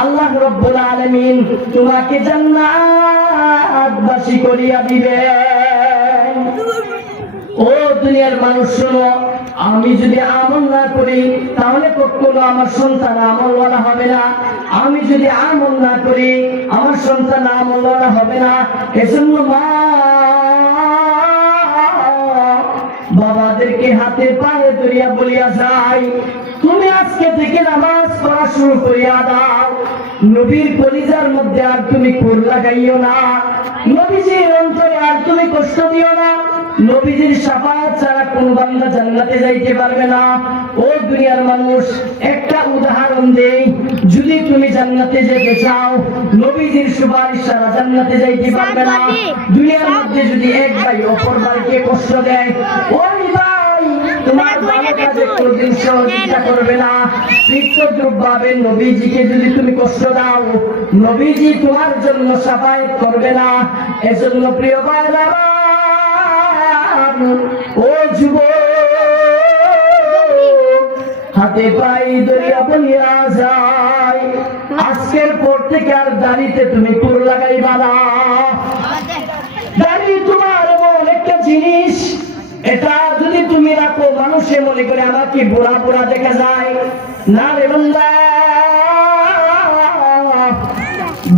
আল্লাহ রাব্বুল আলামিন তোমাকে জান্নাতবাসী করিয়া দিবেন। ও দুনিয়ার মানুষ শোনো, আমি যদি আমল না করি তাহলে কখনো আমার সন্তান আমলওয়ালা হবে না। আমি যদি আমল না করি আমার সন্তান আমলওয়ালা হবে না। এজন্য মা বাবাদেরকে হাতে পায়ে ধরিয়া বলিয়া যাই, তুমি আজকে থেকে নামাজ পড়া শুরু করিয়া দাও। নবীর কলিজার মধ্যে আর তুমি কোর লাগাইও না, নবীজির অন্তরে আর তুমি কষ্ট দিও না। নবীজির শাফাআত ছাড়া কোন বান্দা জান্নাতে যাইতে পারবে না। ও দুনিয়ার মানুষ, একটা উদাহরণ দেই, যদি তুমি জান্নাতে যেতে চাও নবীজির সুপারিশ ছাড়া জান্নাতে যাইতে পারবে না। দুনিয়ার মধ্যে যদি এক ভাই অপর ভাইকে কষ্ট দেয়, ওই ভাই তোমার ভালো কাজে কোনদিন সহযোগিতা করবে না। ভাবে নবীজিকে যদি তুমি কষ্ট দাও, নবীজি তোমার জন্য শাফায়াত করবে না। এজন্য প্রিয় ভাইরা, ও যুবক, হাতে পাই ধরিয়া বলিয়া যায়, আজকের পর থেকে আর দাড়িতে তুমি কোর লাগাইবা না। দাড়ি তোমার এমন একটা জিনিস, এটা যদি তুমি রাখো মানুষে মনে করে আমাকে বুড়া বুড়া দেখা যায় না রে বান্দা।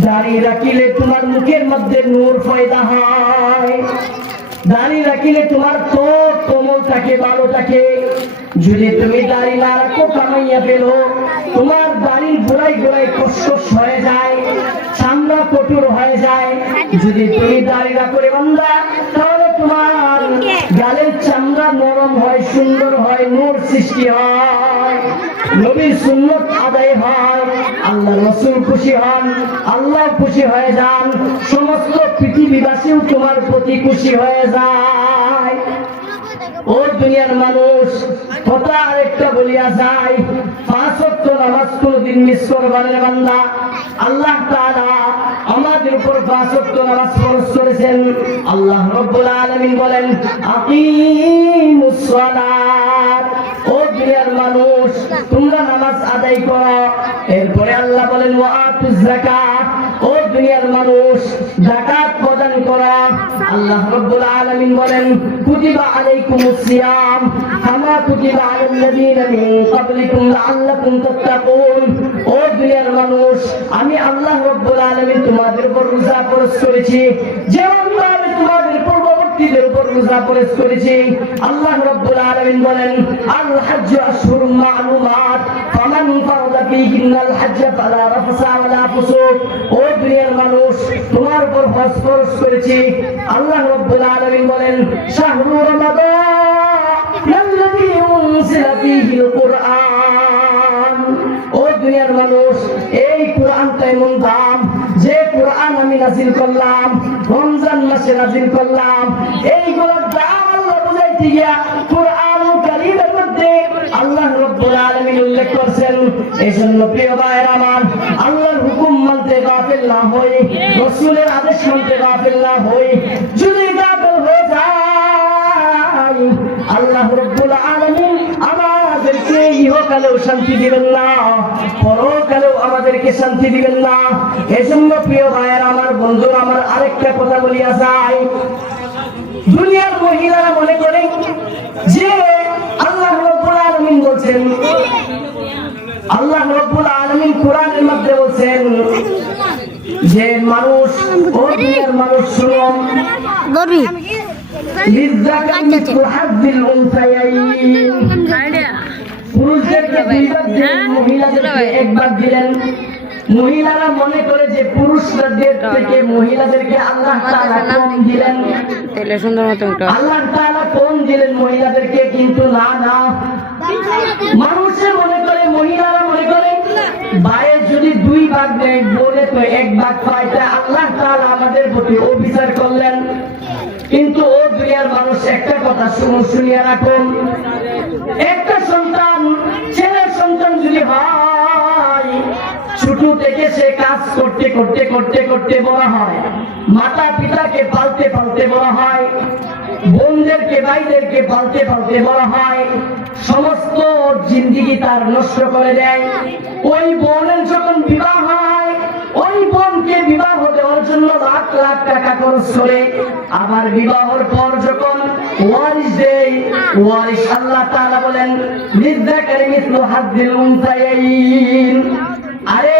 দাড়ি রাখিলে তোমার মুখের মধ্যে নূর পয়দা হয়, দাড়ি রাখিলে তোমার ত্বক কোমল থাকে, ভালো থাকে। যদি তুমি দাড়ি না রাখো কামাইয়া পেলো, তোমার দাড়ির গোড়ায় গোড়ায় কষ্ট হয়ে যায়, চামড়া কঠোর হয়ে যায়। যদি তুমি দাড়ি রাখো রে বান্দা, তাহলে তোমার গালের চামড়া নরম হয়, সুন্দর হয়, নূর সৃষ্টি হয়, নবীর সুন্নাত আদায় হয়, আল্লাহ রাসূল খুশি হন, আল্লাহ খুশি হয়ে যান, সমস্ত পৃথিবীবাসীও তোমার প্রতি খুশি হয়ে যায়। ও দুনিয়ার মানুষ, কথা আরেকটা বলিয়া যায়, 5 ওয়াক্ত নামাজ কোনদিন মিস করবা না বান্দা। আল্লাহ তাআলা আমাদের উপর 5 ওয়াক্ত নামাজ ফরজ করেছেন। আল্লাহ রাব্বুল আলামিন বলেন, আকিমুস সালাত। ও দুনিয়ার মানুষ, তোমরা নামাজ আদায় করো। এরপরে আল্লাহ বলেন, ওয়া আতুজ যাকাত। ও দুনিয়ার মানুষ, যাকাত প্রদান করো। আল্লাহ রাব্বুল আলামিন বলেন, কুতিবা আলাইকুমুস সিয়াম কামা কুতিবা আলাল্লাযীনা মিন ক্বাবলিকুম লাআল্লাকুম তাত্তাকুন। ও দুনিয়ার মানুষ, আমি আল্লাহ রাব্বুল আলামিন তোমাদের উপর রোজা ফরজ করেছি যেমনভাবে তোমাদের পূর্ববর্তীদের উপর রোজা ফরজ করেছি। আল্লাহ রাব্বুল আলামিন বলেন, আল হাজ্জু আশহুরুম মা'লুমাত ফামান ফারাদা ফীহিন্নাল হাজ্জ ফালা রাফসা ওয়ালা ফুসুক। ও দুনিয়ার মানুষ, তোমার উপর হজ ফরজ করেছি। আল্লাহ রাব্বুল আলামিন বলেন, শাহরু রমাদানাল্লাযী উনজিলা ফীহিল কুরআন। ও দুনিয়ার মানুষ, এই কুরআনটা এমন দাম, যে কুরআন আমি নাযিল করলাম রমজান মাসে নাযিল করলাম, এইগুলোর দাম আল্লাহ বুঝাইতে গিয়া কুরআনুল কারীমের মধ্যে আল্লাহ রাব্বুল আলামিন উল্লেখ করেছেন। এইজন্য প্রিয় ভাইরা আমার, আল্লাহর হুকুম মানতে গাফিল না হই, রাসূলের আদেশ মানতে গাফিল না হই। যদি গাফিল হয়ে যাই, আল্লাহ রাব্বুল আলামিন আমাদেরকে ইহকালেও শান্তি দিবেন না, পরকালেও আমাদেরকে শান্তি দিবেন না। এজন্য প্রিয় ভাইয়েরা আমার, বন্ধুরা আমার, আরেকটা কথা বলিয়া যায়, দুনিয়ার মহিলারা মনে করে যে আল্লাহ রাব্বুল আলামিন বলছেন, আল্লাহ রাব্বুল আলামিন কোরআনের মধ্যে বলছেন যে মানুষ, ও দুনিয়ার মানুষ শুনো, পুরুষদেরকে 2 ভাগ দিলেন, মহিলাদেরকে 1 ভাগ দিলেন। মহিলারা মনে করে যে পুরুষদের থেকে মহিলাদেরকে আল্লাহ তাআলা কম দিলেন, আল্লাহ তাআলা কম দিলেন মহিলাদেরকে, কিন্তু না না, মানুষে মনে করে, মহিলারা মনে করে ভাইয়ের যদি 2 ভাগ দেয়, বলে তো 1 ভাগ পায়, তাই আল্লাহ তাআলা আমাদের প্রতি অবিচার করলেন। কিন্তু ও দুনিয়ার মানুষ, একটা কথা শুনিয়া রাখুন, একটা সন্তান, ছেলের সন্তান যদি হয়, ছোট থেকে সে কাজ করতে করতে করতে করতে বড় হয়, মাতা পিতাকে পালতে পালতে বড় হয়, বোনদেরকে ভাইদেরকে পালতে পালতে বড় হয়, সমস্ত জিন্দেগি তার নষ্ট করে দেয়। ওই বোনের যখন বিবাহ হয়, খরচ করে। আবার বিবাহের পর যখন ওয়ারিশ দেয়, ওয়ারিশ আল্লাহ তাআলা বলেন লিযযাকারি মিসলু হাজ্জিল উনসায়াইন। আরে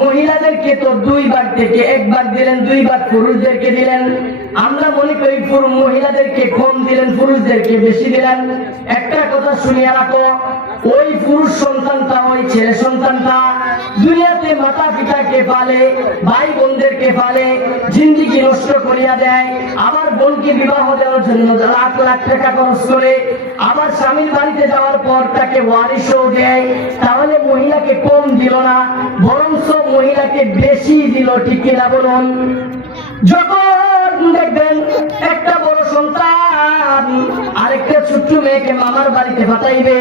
মহিলাদেরকে তো দুই ভাগ থেকে এক ভাগ দিলেন, দুই ভাগ পুরুষদেরকে দিলেন। আমরা মনে করি মহিলাদেরকে কম দিলেন, পুরুষদেরকে বেশি দিলেন। একটা কথা শুনিয়ে রাখো, ওই পুরুষ সন্তানটা, ওই ছেলে সন্তানটা দুনিয়াতে মাতা পিতাকে পালে, ভাই বোনদেরকে পালে, জিন্দেগি নষ্ট করিয়া দেয়। আবার বোনকে বিবাহ দেওয়ার জন্য লাখ লাখ টাকা খরচ করে, আবার স্বামীর বাড়িতে যাওয়ার পর তাকে ওয়ারিশও দেয়। তাহলে মহিলাকে কম দিল না, বরঞ্চ মহিলাকে বেশি দিল। ঠিক কিনা বলুন? যখন দেখবেন একটা বড় সন্তান আরেকটা ছোট্ট মেয়েকে মামার বাড়িতে পাঠাইবে,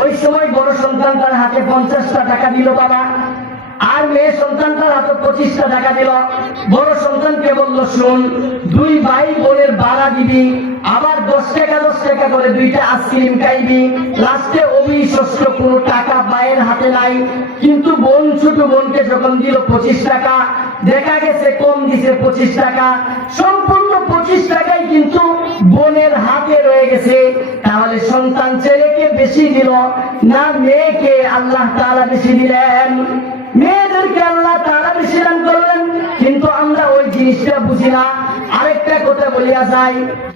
ওই সময় বড় সন্তান তার হাতে 50টা টাকা দিল বাবা, আর মেয়ে সন্তানটার হাতে 25টা টাকা দিল। বড় সন্তানকে বলল, শুন, দুই ভাই বোনের ভাড়া দিবি, আবার 10 টাকা করে দুইটা আইসক্রিম খাইবি। লাস্টে অবিশ্বাস্য কোনো টাকা ভাইয়ের হাতে নাই, কিন্তু বোন ছোট বোনকে যখন দিল 25 টাকা, দেখা গেছে কম দিছে 25 টাকা, সম্পূর্ণ 25 টাকাই কিন্তু বোনের হাতে রয়ে গেছে। তাহলে সন্তান ছেলেকে বেশি দিল না মেয়েকে আল্লাহ তাআলা বেশি দিলেন? মেয়েদেরকে আল্লাহ তাআলা বেশি দান করলেন, কিন্তু আমরা ওই জিনিসটা বুঝি না। আরেকটা কথা বলিয়া যায়,